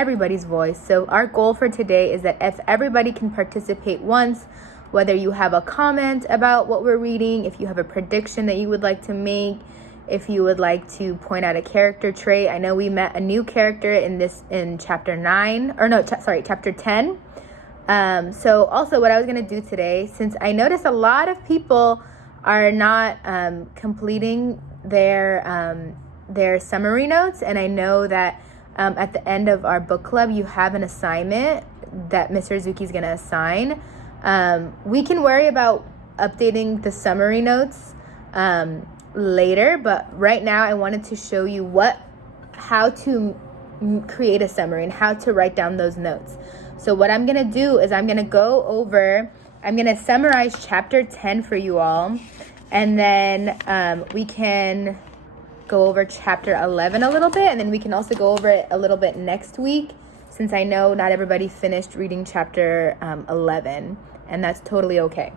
everybody's voice. So our goal for today is that if everybody can participate once, whether you have a comment about what we're reading, if you have a prediction that you would like to make, if you would like to point out a character trait. I know we met a new character in chapter 9, or no, chapter 10. So also what I was going to do today, since I noticed a lot of people are not completing their summary notes, and I know that at the end of our book club, you have an assignment that Mr. Zuki is going to assign. We can worry about updating the summary notes later, but right now I wanted to show you how to create a summary and how to write down those notes. So what I'm going to do is I'm going to summarize chapter 10 for you all, and then we can go over chapter 11 a little bit, and then we can also go over it a little bit next week, since I know not everybody finished reading chapter 11, and that's totally okay.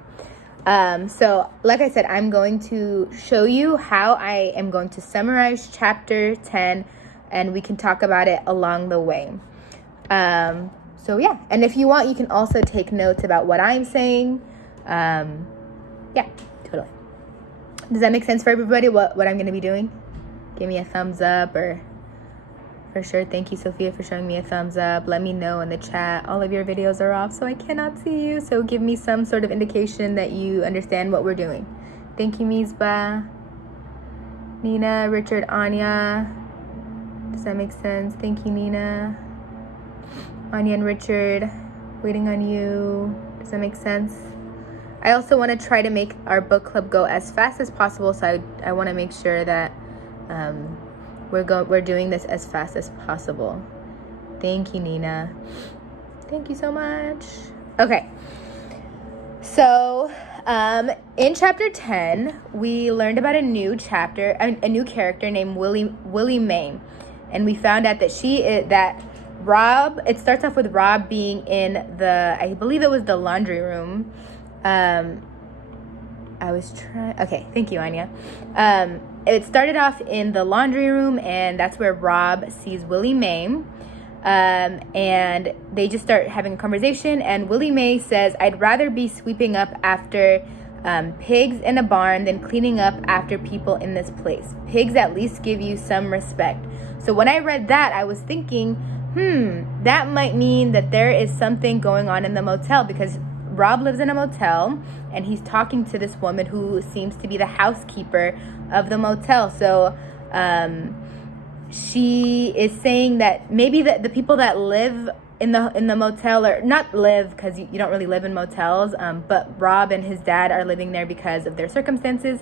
So like I said, I'm going to show you how I am going to summarize chapter 10, and we can talk about it along the way. So yeah, and if you want, you can also take notes about what I'm saying. Yeah, totally. Does that make sense for everybody, what I'm going to be doing? Give me a thumbs up, or for sure. Thank you, Sophia, for showing me a thumbs up. Let me know in the chat. All of your videos are off, so I cannot see you. So give me some sort of indication that you understand what we're doing. Thank you, Mizba, Nina, Richard, Anya. Does that make sense? Thank you, Nina. Anya and Richard, waiting on you. Does that make sense? I also want to try to make our book club go as fast as possible, so I want to make sure that we're doing this as fast as possible. Thank you, Nina. Thank you so much. Okay. So, in chapter 10, we learned about a new character named Willie Mae, and we found out that Rob. It starts off with Rob being in I believe it was the laundry room. Okay, thank you, Anya. It started off in the laundry room, and that's where Rob sees Willie Mae. And they just start having a conversation, and Willie Mae says, "I'd rather be sweeping up after pigs in a barn than cleaning up after people in this place. Pigs at least give you some respect." So when I read that, I was thinking, that might mean that there is something going on in the motel, because Rob lives in a motel, and he's talking to this woman who seems to be the housekeeper of the motel. So she is saying that maybe the people that live in the motel, or not live, because you don't really live in motels, but Rob and his dad are living there because of their circumstances.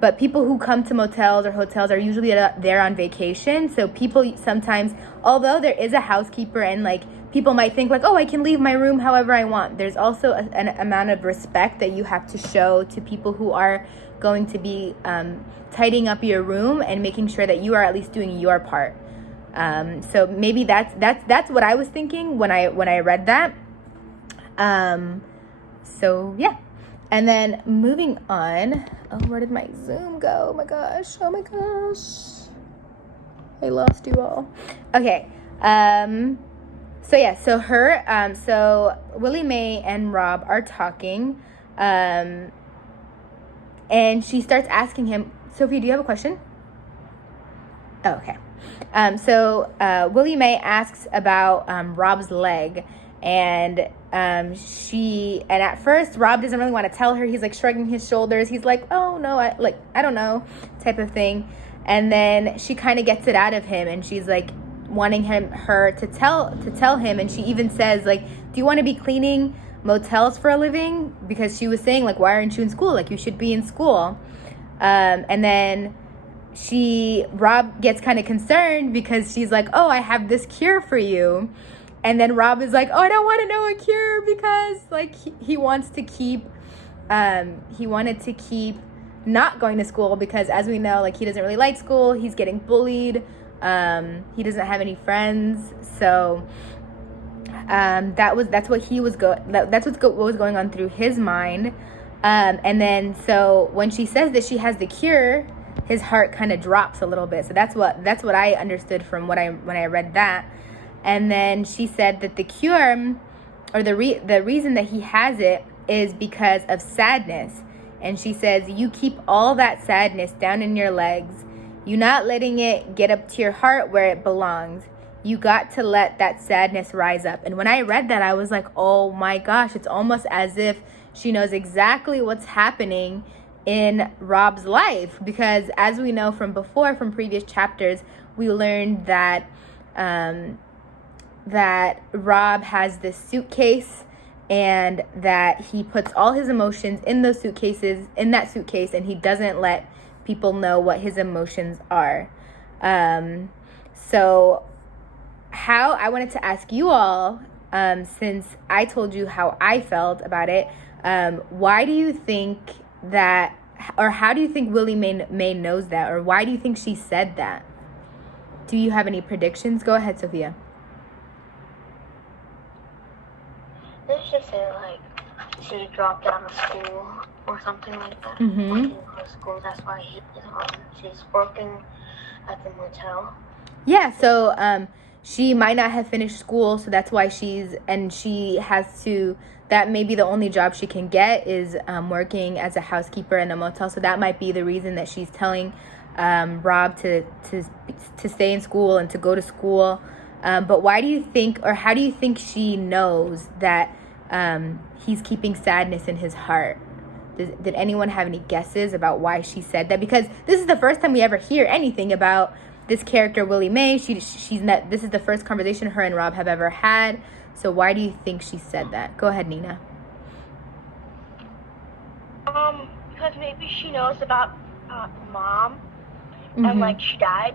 But people who come to motels or hotels are usually there on vacation. So people sometimes, although there is a housekeeper, and like people might think like, oh, I can leave my room however I want, there's also an amount of respect that you have to show to people who are going to be tidying up your room and making sure that you are at least doing your part. So maybe that's what I was thinking when I read that. So yeah. And then moving on. Oh, where did my Zoom go? Oh my gosh. I lost you all. Okay. So Willie Mae and Rob are talking. And she starts asking him, Sophie, do you have a question? Oh, okay. So Willie Mae asks about Rob's leg, and at first Rob doesn't really want to tell her. He's like shrugging his shoulders. He's like, oh no, I don't know, type of thing. And then she kind of gets it out of him, and she's like wanting her to tell him, and she even says like, do you want to be cleaning motels for a living? Because she was saying like, why aren't you in school? Like, you should be in school. And then Rob gets kind of concerned because she's like, oh, I have this cure for you. And then Rob is like, oh, I don't want to know a cure, because like he wanted to keep not going to school, because as we know, like, he doesn't really like school. He's getting bullied. He doesn't have any friends. So that's what was going on through his mind. And then so when she says that she has the cure, his heart kind of drops a little bit. So that's what I understood from when I read that. And then she said that the cure, or the reason that he has it, is because of sadness. And she says, you keep all that sadness down in your legs. You're not letting it get up to your heart where it belongs. You got to let that sadness rise up. And when I read that, I was like, oh my gosh, it's almost as if she knows exactly what's happening in Rob's life. Because as we know from before, from previous chapters, we learned that that Rob has this suitcase, and that he puts all his emotions in that suitcase, and he doesn't let people know what his emotions are. So how I wanted to ask you all, since I told you how I felt about it, why do you think that, or how do you think Willie Mae knows that, or why do you think she said that? Do you have any predictions? Go ahead, Sophia. Let's just say, like, she dropped out of school or something like that. Mm-hmm. Working for school, that's why she's working at the motel. Yeah, so she might not have finished school, so that's why she has to, that may be the only job she can get is working as a housekeeper in a motel. So that might be the reason that she's telling Rob to stay in school and to go to school. But why do you think, or how do you think she knows that he's keeping sadness in his heart? Did anyone have any guesses about why she said that? Because this is the first time we ever hear anything about this character, Willie Mae. She's not. This is the first conversation her and Rob have ever had. So why do you think she said that? Go ahead, Nina. Because maybe she knows about mom, Mm-hmm. and like she died.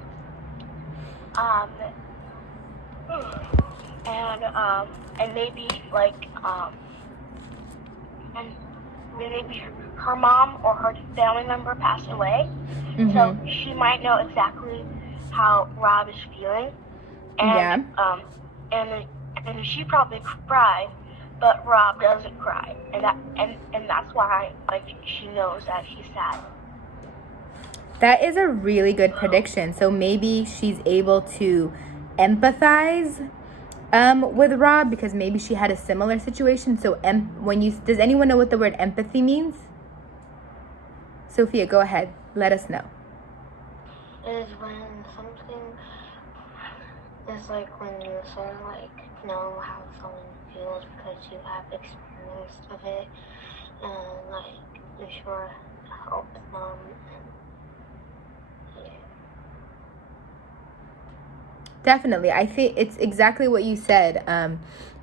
And maybe like and maybe her mom or her family member passed away. Mm-hmm. So she might know exactly how Rob is feeling, and and she probably cried, but Rob doesn't cry, and that's why like she knows that she's sad. That is a really good prediction. So maybe she's able to empathize with Rob because maybe she had a similar situation. So does anyone know what the word empathy means? Sophia, go ahead. Let us know. Is when something is like when you sort of like know how someone feels because you have experience of it, and like you sure help them. Definitely. I think it's exactly what you said.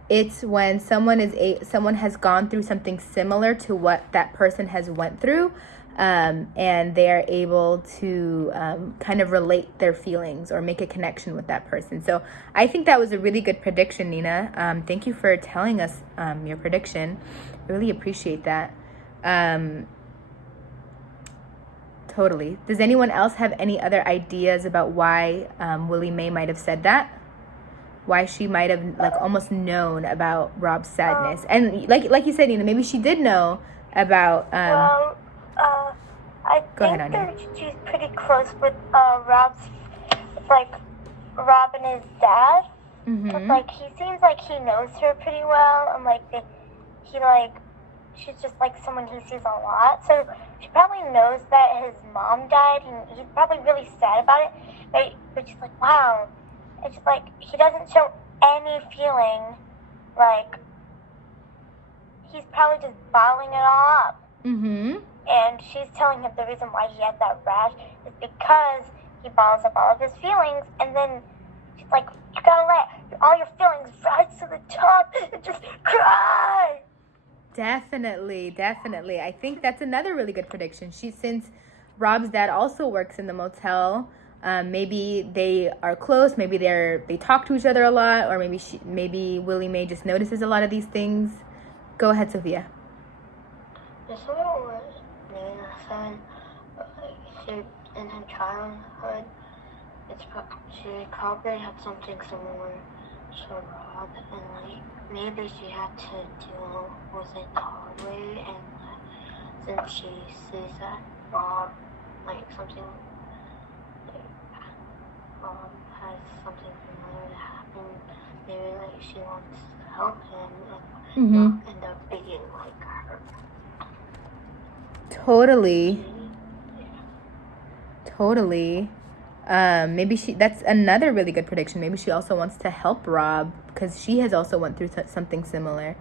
It's when someone has gone through something similar to what that person has went through, and they are able to kind of relate their feelings or make a connection with that person. So I think that was a really good prediction, Nina. Thank you for telling us your prediction. I really appreciate that. Totally. Does anyone else have any other ideas about why Willie Mae might have said that? Why she might have like almost known about Rob's sadness? And like you said, Nina, maybe she did know about. I think that she's pretty close with Rob and his dad. Mm-hmm. Like he seems like he knows her pretty well, and like she's just like someone he sees a lot. So she probably knows that his mom died, and he's probably really sad about it. But she's like, wow. It's just like he doesn't show any feeling. Like he's probably just bottling it all up. Mm-hmm. And she's telling him the reason why he has that rash is because he bottles up all of his feelings, and then she's like, you gotta let all your feelings rise to the top and just cry. Definitely. I think that's another really good prediction. Since Rob's dad also works in the motel, maybe they are close. Maybe they talk to each other a lot, or maybe Willie Mae just notices a lot of these things. Go ahead, Sophia. There's something what Nina said. In her childhood, she probably had something similar to Rob, and like maybe she had to deal with it the hard way, and since she sees that Rob, like something has something similar to happen, maybe like she wants to help him and not end up being like her. Totally. Yeah. Totally. Maybe that's another really good prediction. Maybe she also wants to help Rob because she has also went through something similar.